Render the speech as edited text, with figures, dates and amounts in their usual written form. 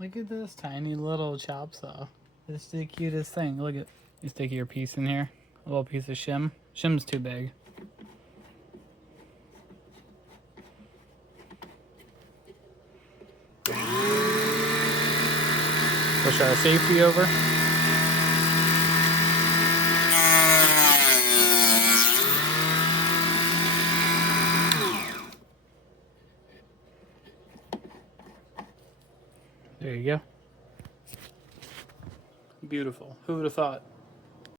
Look at this tiny little chop saw. It's the cutest thing. Look at, you stick your piece in here. A little piece of shim. Shim's too big. Push our safety over. There you go. Beautiful. Who would have thought?